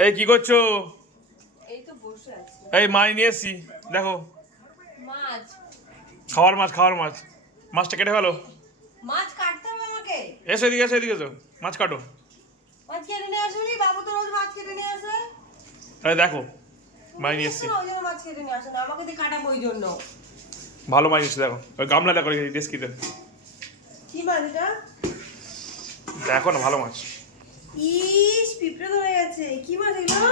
এই কি করছো? এই তো বসে আছি। এই মাছ নিয়ে এসছি, দেখো। মাছ? খাওয়ার মাছ। মাছটা কেটে ফেলো। মাছ কাটতে হবে আমাকে? এসো এদিকে এসো, মাছ কাটো। মাছ কেটে নিয়ে আসুনি? বাবু তো রোজ মাছ কেটে নিয়ে আসে। এই দেখো, মাছ নিয়ে এসছি। ওই জন্য মাছ কেটে নিয়ে আসে না, আমাকে দিয়ে কাটাবো ওই জন্য। ভালো মাছ এসছে, দেখো ওই গামলা দেখো ডেস্কিতে। কি মাছ এটা? দেখো না, ভালো মাছ। ইস, পিঁপড়ে ধরে গেছে। কি মাছ এগুলো?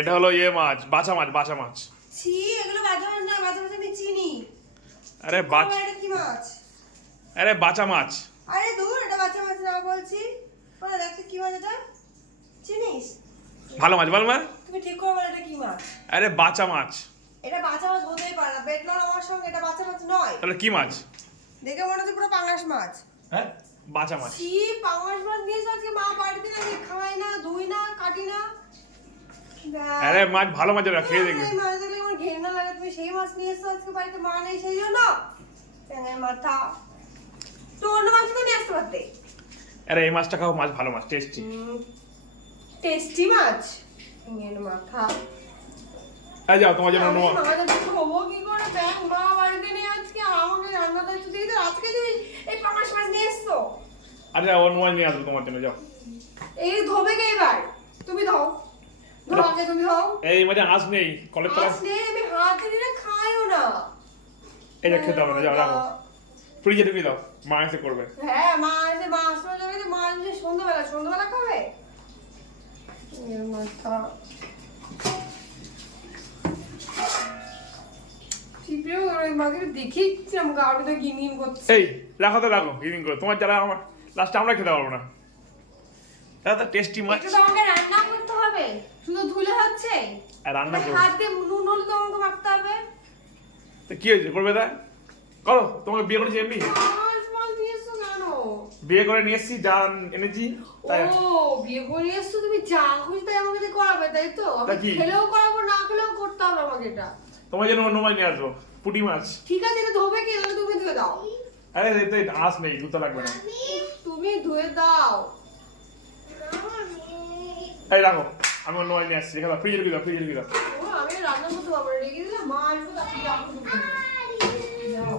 এটা হলো ইয়ে মাছ, বাছা মাছ। ছি, এগুলো বাজা মাছ না, বাজা মাছ আমি চিনি। আরে এটা কি মাছ? আরে বাছা মাছ। আরে দূর, এটা বাজা মাছ না বলছি। বলে দেখতে কি মাছ এটা? চিনিস? ভালো মাছ। তুমি ঠিক করে বলো এটা কি মাছ? আরে বাছা মাছ। এটা বাজা মাছ হতেই পারে না, বেটলার আমার সঙ্গে এটা বাজা মাছ নয়। তাহলে কি মাছ? দেখে মনে হচ্ছে পুরো পাঙ্গাস মাছ। হ্যাঁ, বাছা মাছ। ছি, পাঙ্গাস মাছ নিয়েছে আজকে মা বাড়িতে, নাকি খাই না, ধুই না, কাটি না। আরে মাছ ভালো মাছ, ওরা খেয়ে দেখবে। এই মাছ দেখলে আমার ঘেন্না লাগে। তুমি সেই মাছ নিয়ে এসছো আজকে বাড়িতে, মা নেই সেই জন্য? ট্যাংয়ের মাথা। তো অন্য মাছ তো নিয়ে আসতে পারতে। আরে এই মাছটা খাও, মাছ ভালো মাছ, টেস্টি। টেস্টি মাছ? ট্যাংয়ের মাথা। এই যাও, তোমার জন্য অন্য মাছ। খাবো কি করে? ব্যাং মা বাড়িতে নেই আজকে, আমাকে রান্না দায়িত্ব দিয়ে দিতে, আজকে তুমি এই পাঙ্গাস মাছ নিয়ে এসছো। আরে অন্য মাছ নিয়ে আসবো তোমার জন্য, যাও। এই ধোবে কে এবার? তুমি ধো আগে, তুমি ধো। এই মাঝে আঁশ নেই, কলের তলা। আজকে আমি হাতে দিলে খাইও না। এটা খেতে হবে না, যাও রাখো। ফ্রিজে ঢুকিয়ে দাও, মা এসে করবে। হ্যাঁ, মা আসবে যাবে তো, মা আসবে সন্ধ্যাবেলা খাবে। এর মাথা। চিপড়েও ওই মাকে দেখিয়েছিলাম, গাড়িতে গিনগিন করছে। এই রাখো গিভিং করে। তোমার যারা আমার লাস্টে আমরা খেতে পারবো না। দাদা টেস্টি মাছ। এটা তো আমাকে রান্না করতে হবে, শুধু ধুলে হচ্ছে? আর রান্না করবো। হাতে নুন হলে তো আমাকে মাখতে হবে। তো কি হয়েছে, করবে তা করো। তোমাকে বিয়ে করেছি এমনি, মাছ নিয়ে এসছো কেন? বিয়ে করে নিয়ে এসছি, যা এনেছি তাই। ও, বিয়ে করে এসছো তুমি, যা খুশি তাই আমাকে দিয়ে করাবে, তাই তো? তা আমি কি? খেলেও করাবো, না খেলেও করতে হবে আমাকে এটা। তোমার জন্য অন্য মাছ নিয়ে আসবো, পুঁটি মাছ। ঠিক আছে, এটা ধোবে কে? তাহলে তুমি ধুয়ে দাও। আরে এতে আঁশ নেই, দুটো লাগবে না। তুমি ধুয়ে দাও। এই রাখো, আমি অন্য মাছ নিয়ে আসছি, দেখো ফ্রিজে ঢুকিয়ে দাও। ও, আমি রান্না করতে পারবো না, রেখে দিলে মা আসবে, তারপরে যাবো।